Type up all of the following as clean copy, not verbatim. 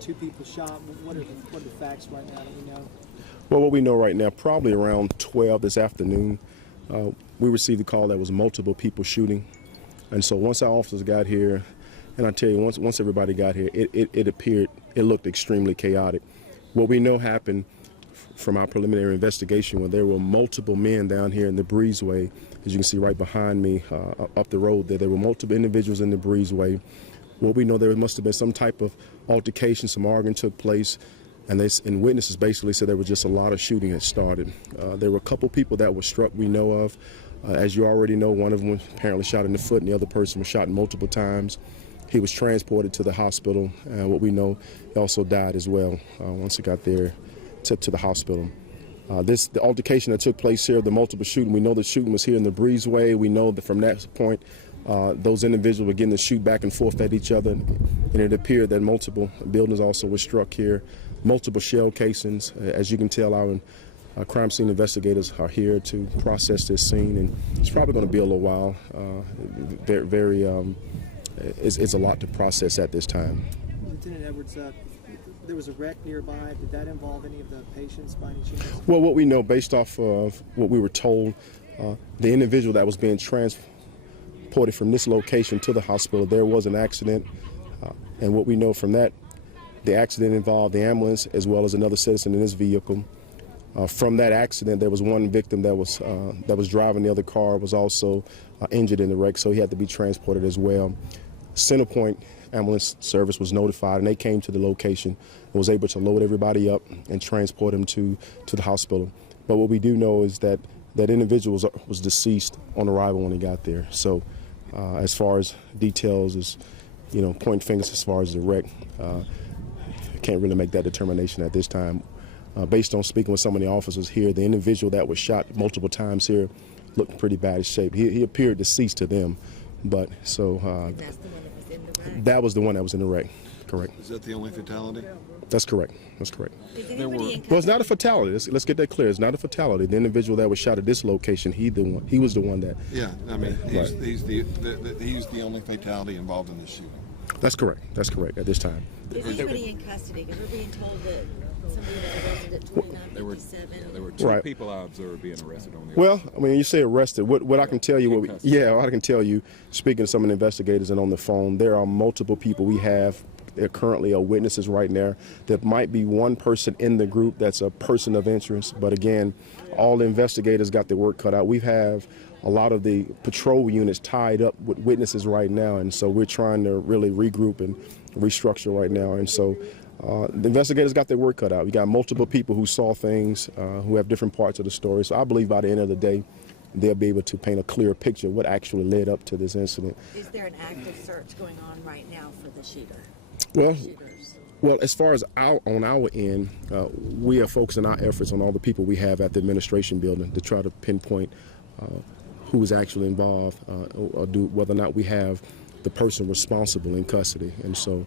2 people shot. What are the facts right now that we know? Well, what we know right now, probably around 12 this afternoon, we received a call that was multiple people shooting. And so once our officers got here, and I tell you, once everybody got here, it looked extremely chaotic. What we know happened from our preliminary investigation, when there were multiple men down here in the breezeway, as you can see right behind me, up the road there were multiple individuals in the breezeway. What we know, there must have been some type of altercation, some arguing took place, and witnesses basically said there was just a lot of shooting that started. There were a couple people that were struck, we know of. As you already know, one of them was apparently shot in the foot, and the other person was shot multiple times. He was transported to the hospital, and what we know, he also died as well once he got there, to the hospital. The altercation that took place here, the multiple shooting, we know the shooting was here in the breezeway. We know that from that point, those individuals were getting to shoot back and forth at each other, and it appeared that multiple buildings also were struck here, multiple shell casings. As you can tell, our crime scene investigators are here to process this scene, and it's probably going to be a little while. It's a lot to process at this time. Lieutenant Edwards, there was a wreck nearby. Did that involve any of the patients by any chance? Well, what we know based off of what we were told, the individual that was being transported from this location to the hospital, there was an accident. And what we know from that, the accident involved the ambulance as well as another citizen in this vehicle. From that accident, there was one victim that was driving the other car, was also injured in the wreck, so he had to be transported as well. Centerpoint ambulance service was notified, and they came to the location and was able to load everybody up and transport him to the hospital. But what we do know is that that individual was deceased on arrival when he got there. So as far as details, is pointing fingers as far as the wreck, can't really make that determination at this time. Based on speaking with some of the officers here, the individual that was shot multiple times here looked pretty bad shape. He appeared deceased to them, but so that's the one that was in the wreck? That was the one that was in the wreck. Correct. Is that the only fatality? That's correct. That's correct. Well, it's not a fatality. Let's get that clear. It's not a fatality. The individual that was shot at this location, he was the one that. Yeah, I mean, he's the only fatality involved in the shooting. That's correct. That's correct at this time. Is anybody in custody? Because we're being told that somebody that arrested at 2957. There were two people I observed being arrested on the Well, I mean, you say arrested. What I can tell you, what I can tell you, speaking to some of the investigators and on the phone, there are multiple people we have. There currently are witnesses right now. There might be one person in the group that's a person of interest, but again, all the investigators got their work cut out. We have a lot of the patrol units tied up with witnesses right now, and so we're trying to really regroup and restructure right now. And so the investigators got their work cut out. We got multiple people who saw things, who have different parts of the story. So I believe by the end of the day, they'll be able to paint a clear picture of what actually led up to this incident. Is there an active search going on right now for the shooter? Well, as far as on our end, we are focusing our efforts on all the people we have at the administration building to try to pinpoint who is actually involved, or whether or not we have the person responsible in custody. And so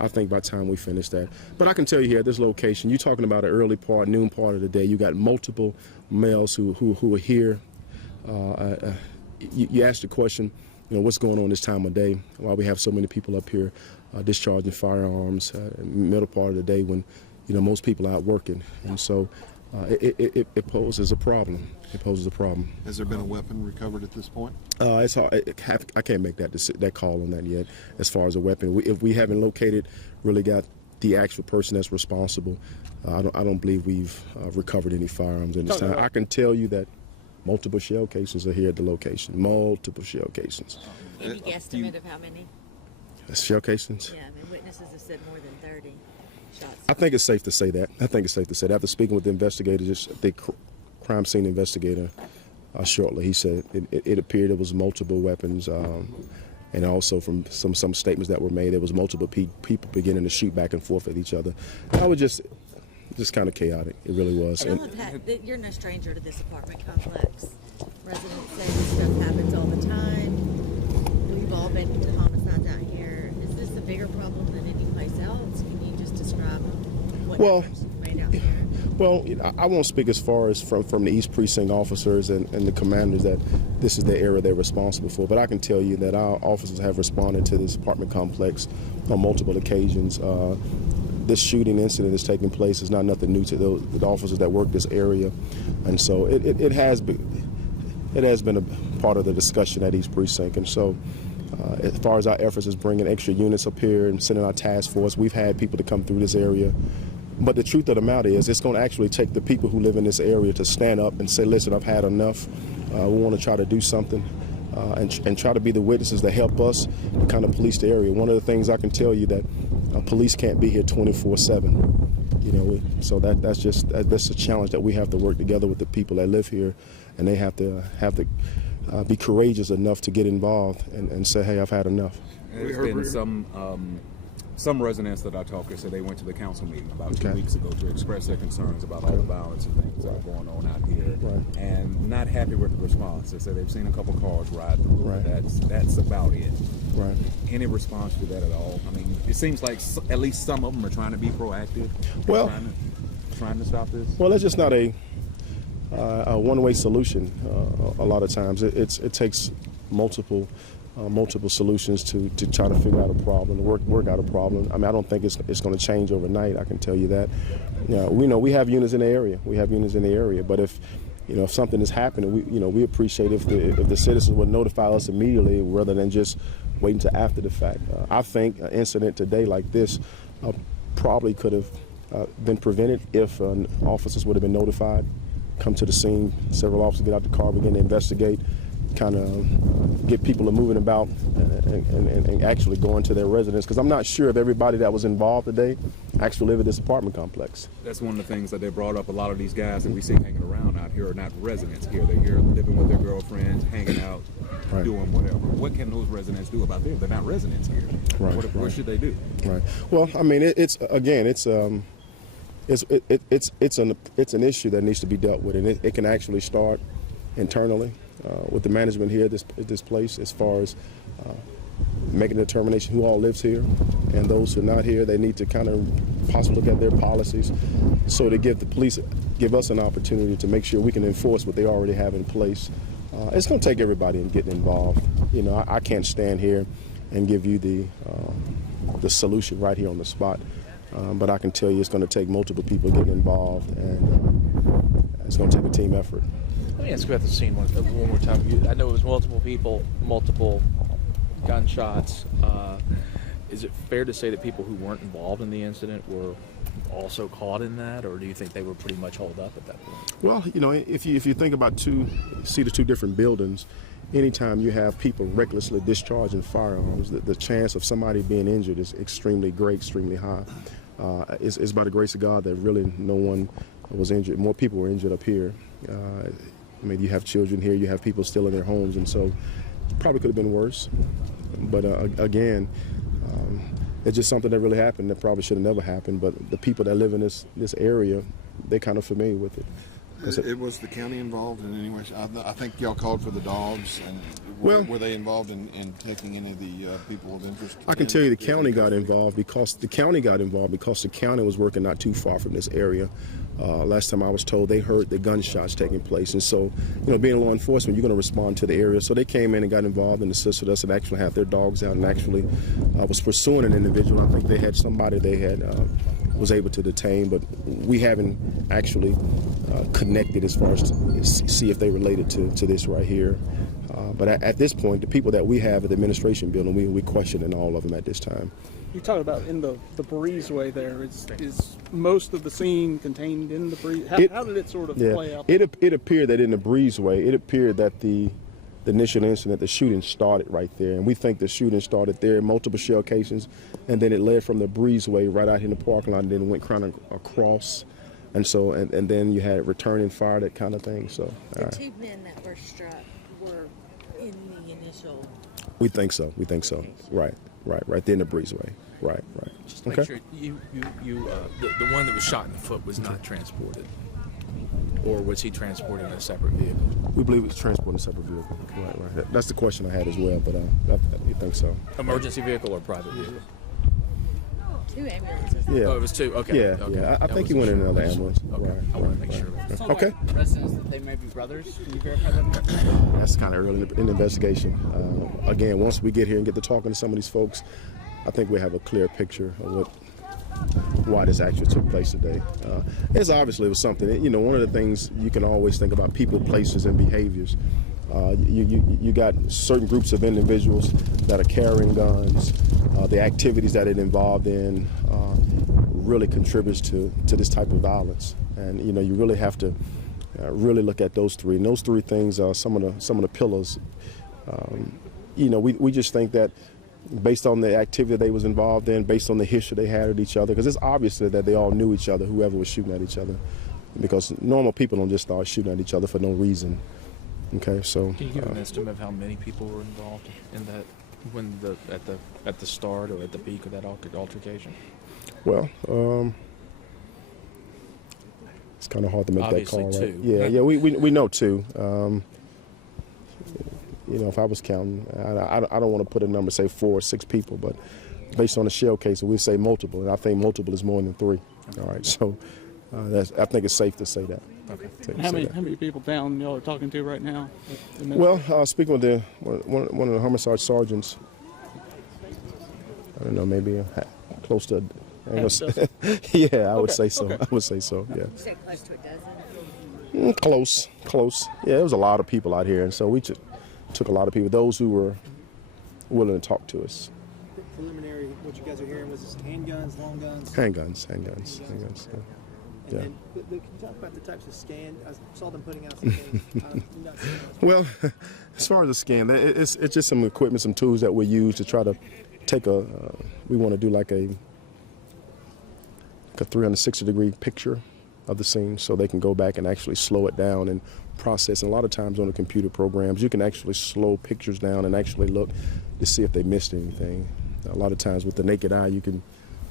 I think by the time we finish that. But I can tell you here at this location, you're talking about an early part, noon part of the day. You got multiple males who are here. You asked the question, what's going on this time of day? Why we have so many people up here discharging firearms in the middle part of the day when, most people are out working. And so it poses a problem. It poses a problem. Has there been a weapon recovered at this point? It's hard. I can't make that call on that yet. As far as a weapon, if we haven't really got the actual person that's responsible, I don't believe we've recovered any firearms in this time. I can tell you that multiple shell casings are here at the location. Multiple shell casings. Any guesstimate of how many? Shell casings? Yeah, witnesses have said more than 30 shots. I think it's safe to say that. After speaking with the investigators, the crime scene investigator, shortly, he said it appeared it was multiple weapons, and also from some statements that were made, there was multiple people beginning to shoot back and forth at each other. I was just kind of chaotic. It really was. You're no stranger to this apartment complex. Residents say this stuff happens all the time. We've all been to homicides out here. Is this a bigger problem than any place else? Can you just describe what difference you've made out here? Well, I won't speak as far as from the East Precinct officers and the commanders that this is the area they're responsible for, but I can tell you that our officers have responded to this apartment complex on multiple occasions. this shooting incident is taking place is not nothing new to the officers that work this area, and so it has been a part of the discussion at each precinct. And so as far as our efforts is bringing extra units up here and sending our task force, we've had people to come through this area. But the truth of the matter is it's going to actually take the people who live in this area to stand up and say, listen, I've had enough. We want to try to do something and try to be the witnesses that help us to kind of police the area. One of the things I can tell you that police can't be here 24/7. You know, so that's a challenge that we have to work together with the people that live here, and they have to be courageous enough to get involved and say, hey, I've had enough. There's been some residents that I talked to said they went to the council meeting about 2 weeks ago to express their concerns about all the violence and things that are going on out here, and not happy with the response. They said they've seen a couple cars ride through. That's about it. Right. Any response to that at all? I mean, it seems like at least some of them are trying to be proactive. Well, trying to stop this. Well, it's just not a one-way solution. A lot of times, it takes multiple solutions to try to figure out a problem, to work out a problem. I mean, I don't think it's going to change overnight. I can tell you that. We know we have units in the area. But if something is happening, we appreciate if the citizens would notify us immediately rather than just wait until after the fact. I think an incident today like this probably could have been prevented if officers would have been notified, come to the scene, several officers get out the car, begin to investigate, kind of get people to moving about and actually go into their residence, because I'm not sure if everybody that was involved today actually live at this apartment complex. That's one of the things that they brought up. A lot of these guys that we see hanging around out here are not residents here. They're here living with their girlfriends, hanging out, doing whatever. What can those residents do about them? They're not residents here. What should they do? Right. Well, I mean, it's an issue that needs to be dealt with, and it can actually start internally with the management here at this place, as far as making a determination who all lives here, and those who are not here, they need to kind of possibly look at their policies, so to give us an opportunity to make sure we can enforce what they already have in place. It's going to take everybody in getting involved. I can't stand here and give you the solution right here on the spot, but I can tell you it's going to take multiple people getting involved, and it's going to take a team effort. Let me ask you about the scene one more time. I know it was multiple people, multiple gunshots. Is it fair to say that people who weren't involved in the incident were also caught in that, or do you think they were pretty much holed up at that point? Well, if you think about the two different buildings, anytime you have people recklessly discharging firearms, the chance of somebody being injured is extremely great, extremely high. It's by the grace of God that really no one was injured. More people were injured up here. I mean, you have children here, you have people still in their homes, and so it probably could have been worse. But again, it's just something that really happened that probably should have never happened. But the people that live in this area, they're kind of familiar with it. It was the county involved in any way? I think y'all called for the dogs, and were they involved in taking any of the people of interest? I can tell you the county got involved because the county was working not too far from this area. Last time I was told, they heard the gunshots taking place, and so being law enforcement, you're going to respond to the area. So they came in and got involved and assisted us and actually had their dogs out and actually was pursuing an individual. I think they had somebody they had was able to detain, but we haven't actually connected as far as to see if they related to this right here. But at this point, the people that we have at the administration building, we're questioning all of them at this time. You talked about in the breezeway there. Is most of the scene contained in the breeze? How did it sort of play out? It appeared that in the breezeway, it appeared that the initial incident, the shooting started right there, and we think the shooting started there, multiple shell casings, and then it led from the breezeway right out in the parking lot, and then went kind of across, and so and then you had returning fire, that kind of thing. So the two men that were struck were in the initial. We think so. Right there in the breezeway. Right. Just to make sure the one that was shot in the foot was not transported, or was he transporting in a separate vehicle? We believe it was transporting a separate vehicle. Right. That's the question I had as well, but I think so. Emergency vehicle or private vehicle? Two ambulances. Yeah. Oh, it was two. Okay. Yeah. Okay. I think he went in another ambulance. Okay. Right. I want to make sure. Okay. Residents that they may be brothers. Can you verify that? That's kind of early in the investigation. Again, once we get here and get to talking to some of these folks, I think we have a clear picture of why this actually took place today. It's obviously it was something. You know, one of the things you can always think about people, places, and behaviors. You got certain groups of individuals that are carrying guns. The activities that it involved in really contributes to this type of violence. And you know, you really have to really look at those three. And those three things are some of the pillars. You know, we just think that based on the activity they was involved in, based on the history they had with each other, because it's obviously that they all knew each other, whoever was shooting at each other, because normal people don't just start shooting at each other for no reason. Okay, so. Can you give an estimate of how many people were involved in that when at the start or at the peak of that altercation? Well, it's kind of hard to make Obviously that call. Right? Two. Yeah, we know two. You know, if I was counting, I don't want to put a number, say 4 or 6 people, but based on the shell case, we say multiple, and I think multiple is more than 3. All right, so I think it's safe to say that. Okay. How many people down y'all are talking to right now? Well, speaking with one of the homicide sergeants, I don't know, maybe close to. Yeah, I would say so. I would say so. Yeah. You say close to a dozen? Close. Yeah, there was a lot of people out here, and so we just took a lot of people. Those who were willing to talk to us. Preliminary, what you guys are hearing was handguns, long guns. Handguns. And Yeah. then, can you talk about the types of scan? I saw them putting out some things. Well, as far as the scan, it's just some equipment, some tools that we use to try to take we want to do like a 360-degree picture of the scene, so they can go back and actually slow it down and process. And a lot of times on the computer programs, you can actually slow pictures down and actually look to see if they missed anything. A lot of times with the naked eye,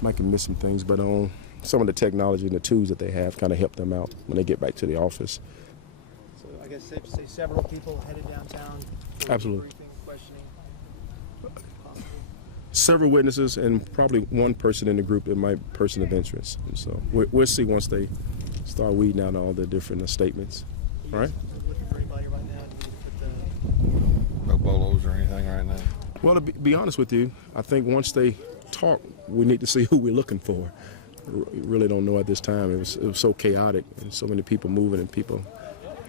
might miss some things, but on some of the technology and the tools that they have kind of help them out when they get back to the office. So I guess safe to say several people headed downtown for Absolutely. briefing, questioning. Possibly. Several witnesses and probably one person in the group that might be person of interest. And so we'll see once they start weeding out all the different statements. All right? Looking for anybody right now? No bolos or anything right now. Well, to be honest with you, I think once they talk, we need to see who we're looking for. Really don't know at this time. It was so chaotic and so many people moving and people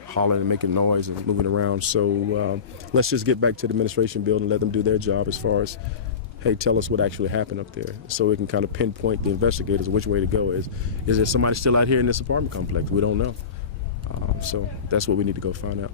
hollering and making noise and moving around. So let's just get back to the administration building and let them do their job as far as, hey, tell us what actually happened up there, so we can kind of pinpoint the investigators which way to go. Is there somebody still out here in this apartment complex? We don't know. So that's what we need to go find out.